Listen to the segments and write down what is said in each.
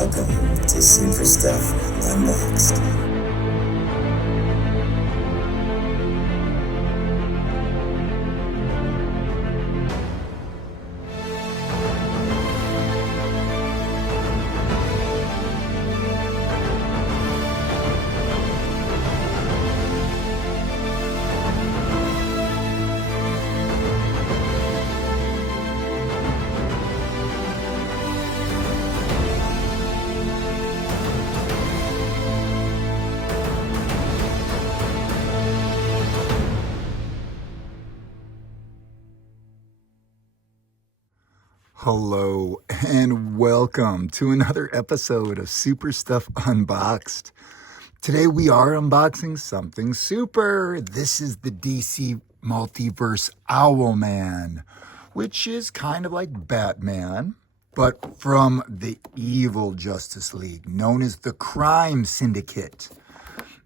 Welcome to Super Stuff Unboxed. Hello and welcome to another episode of Super Stuff Unboxed. Today we are unboxing something super. This is the DC Multiverse Owlman, which is kind of like Batman, but from the evil Justice League, known as the Crime Syndicate.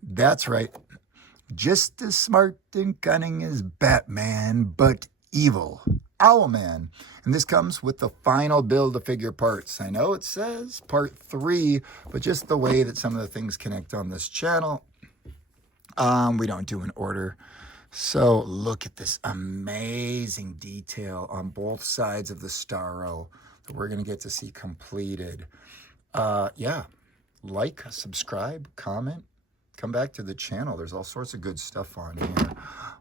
That's right, just as smart and cunning as Batman, but evil. Owlman. And this comes with the final Build-A-Figure parts. I know it says part 3, but just the way that some of the things connect on this channel, we don't do an order. So look at this amazing detail on both sides of the STARRO that we're going to get to see completed. Yeah, like, subscribe, comment. Come back to the channel. There's all sorts of good stuff on here.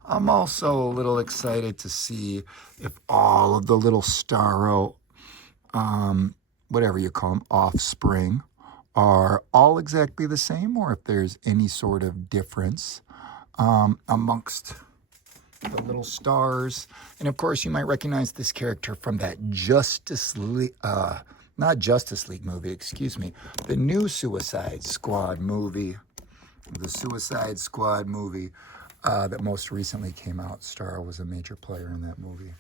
I'm also a little excited to see if all of the little STARRO, whatever you call them, offspring, are all exactly the same, or if there's any sort of difference amongst the little stars. And of course, you might recognize this character from that Justice League, not Justice League movie, excuse me, the new Suicide Squad movie. The Suicide Squad movie that most recently came out. STARRO was a major player in that movie.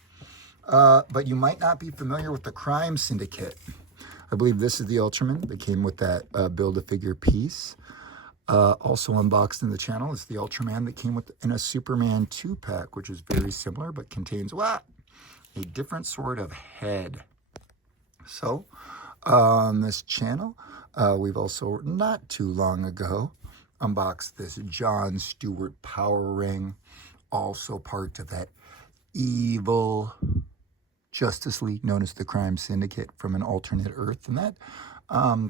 But you might not be familiar with the Crime Syndicate. I believe this is the Ultraman that came with that Build-A-Figure piece. Also unboxed in the channel is the Ultraman that came in a Superman 2-pack, which is very similar but contains a different sort of head. So on this channel, we've also not too long ago unboxed this John Stewart power ring, also part of that evil Justice League known as the Crime Syndicate from an alternate Earth. And that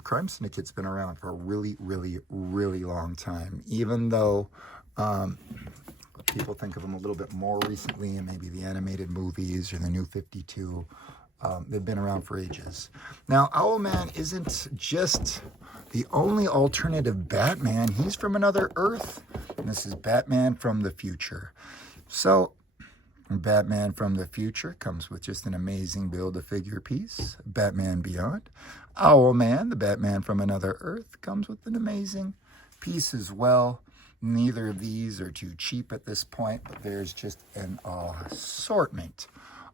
Crime Syndicate's been around for a really, really, really long time, even though people think of them a little bit more recently and maybe the animated movies or the New 52. They've been around for ages. Now, Owlman isn't just the only alternative Batman. He's from another Earth. And this is Batman from the future. So, Batman from the future comes with just an amazing Build-A-Figure piece. Batman Beyond. Owlman, the Batman from another Earth, comes with an amazing piece as well. Neither of these are too cheap at this point, but there's just an assortment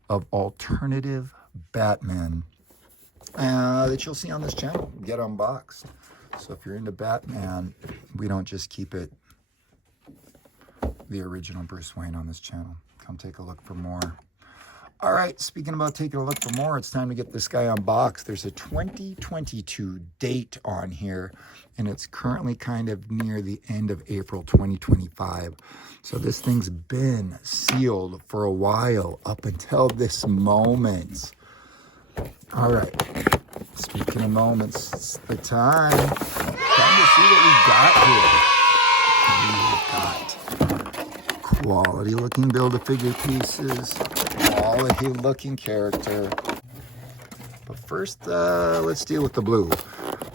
of alternative Batman that you'll see on this channel get unboxed. So if you're into Batman, we don't just keep it the original Bruce Wayne on this channel. Come take a look for more. All right, speaking about taking a look for more, it's time to get this guy unboxed. There's a 2022 date on here, and it's currently kind of near the end of April 2025. So this thing's been sealed for a while up until this moment. All right, speaking of moments, it's the time to see what we got here. We've got quality looking Build-A-Figure pieces, quality looking character. But first, let's deal with the blue.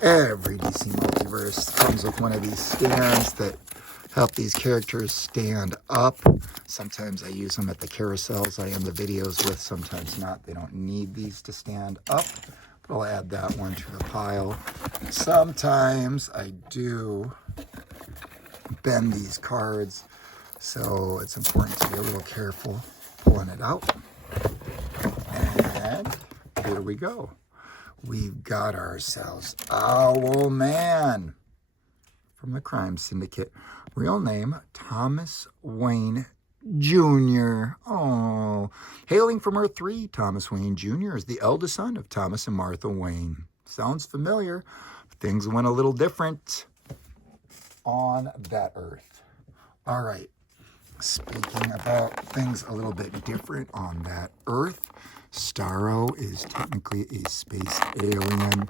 Every DC Multiverse comes with one of these stands that help these characters stand up. Sometimes I use them at the carousels I end the videos with, sometimes not. They don't need these to stand up, but I'll add that one to the pile. Sometimes I do bend these cards, so it's important to be a little careful pulling it out. And here we go. We've got ourselves Owlman from the Crime Syndicate. Real name, Thomas Wayne Jr. Oh, hailing from Earth 3, Thomas Wayne Jr. is the eldest son of Thomas and Martha Wayne. Sounds familiar. things went a little different on that Earth. All right. Speaking about things a little bit different on that Earth, STARRO is technically a space alien.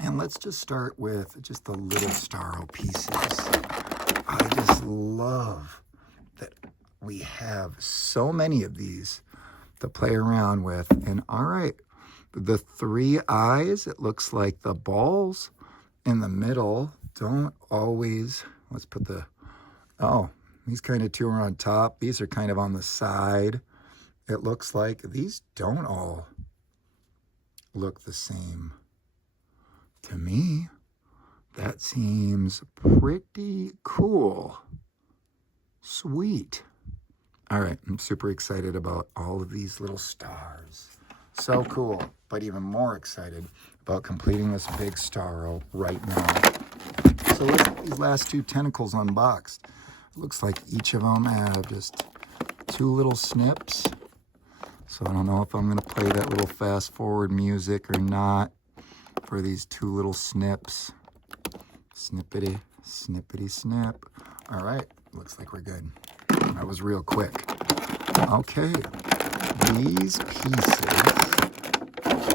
And let's just start with just the little STARRO pieces. I just love that we have so many of these to play around with. And all right, the 3 eyes, it looks like the balls in the middle don't always, let's put the, oh, these kind of 2 are on top. These are kind of on the side. It looks like these don't all look the same. To me, that seems pretty cool. Sweet. All right, I'm super excited about all of these little stars. So cool, but even more excited about completing this big STARRO right now. So let's get these last 2 tentacles unboxed. It looks like each of them have just 2 little snips. So I don't know if I'm gonna play that little fast forward music or not for these 2 little snips. Snippity, snippity, snip. All right, looks like we're good. That was real quick. Okay, these pieces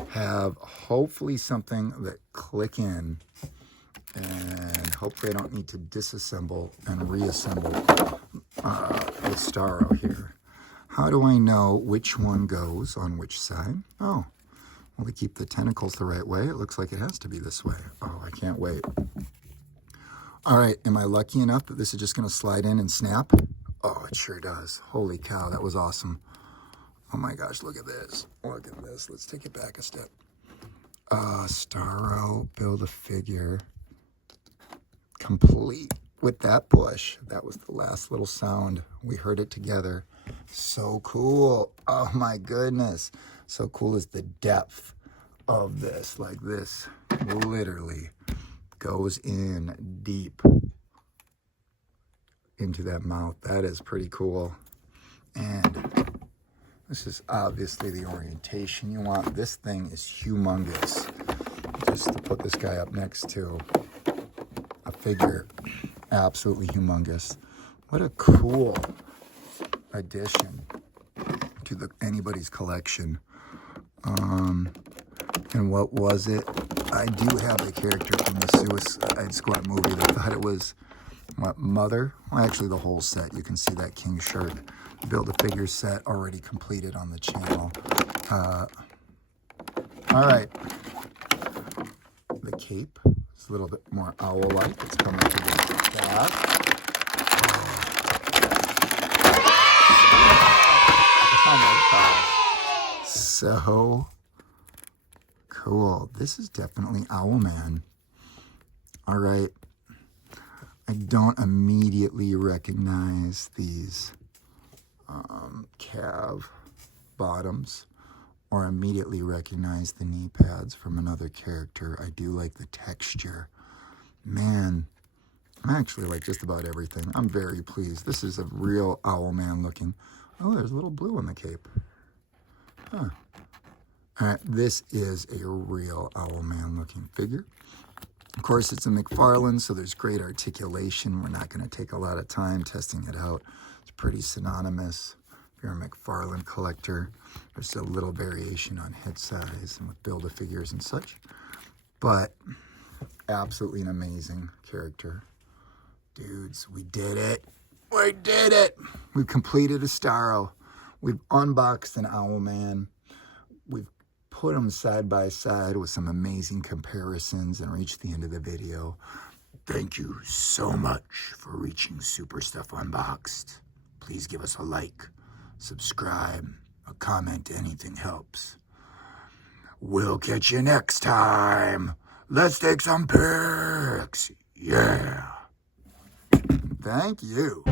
have hopefully something that click in, and hopefully I don't need to disassemble and reassemble the STARRO here. How do I know which one goes on which side? Oh, well, we keep the tentacles the right way. It looks like it has to be this way. Oh, I can't wait. All right, am I lucky enough that this is just gonna slide in and snap? Oh, it sure does. Holy cow, that was awesome. Oh my gosh, look at this. Look at this. Let's take it back a step. STARRO, build a figure. Complete with that push. That was the last little sound. We heard it together. So cool. Oh my goodness. So cool is the depth of this. Like this literally goes in deep into that mouth. That is pretty cool. And this is obviously the orientation you want. This thing is humongous. Just to put this guy up next to a figure, absolutely humongous. What a cool addition to anybody's collection. And what was it? I do have a character from the Suicide Squad movie that thought it was, what, Mother? Well, actually the whole set. You can see that King shirt. Build-A-Figure set already completed on the channel. All right. The cape is a little bit more owl-like. It's coming to the back. Oh my gosh. So cool. This is definitely Owlman. All right. I don't immediately recognize these calf bottoms or immediately recognize the knee pads from another character. I do like the texture. Man, I actually like just about everything. I'm very pleased. This is a real Owlman looking. Oh, there's a little blue on the cape. Huh. All right, this is a real Owlman looking figure. Of course, it's a McFarlane, so there's great articulation. We're not going to take a lot of time testing it out. It's pretty synonymous. If you're a McFarlane collector, there's a little variation on head size and with Build-A-Figures and such. But absolutely an amazing character. Dudes, we did it. We did it. We've completed a STARRO. We've unboxed an Owlman. We've put them side by side with some amazing comparisons and reached the end of the video. Thank you so much for reaching Super Stuff Unboxed. Please give us a like, subscribe, a comment, anything helps. We'll catch you next time. Let's take some pics. Yeah. Thank you.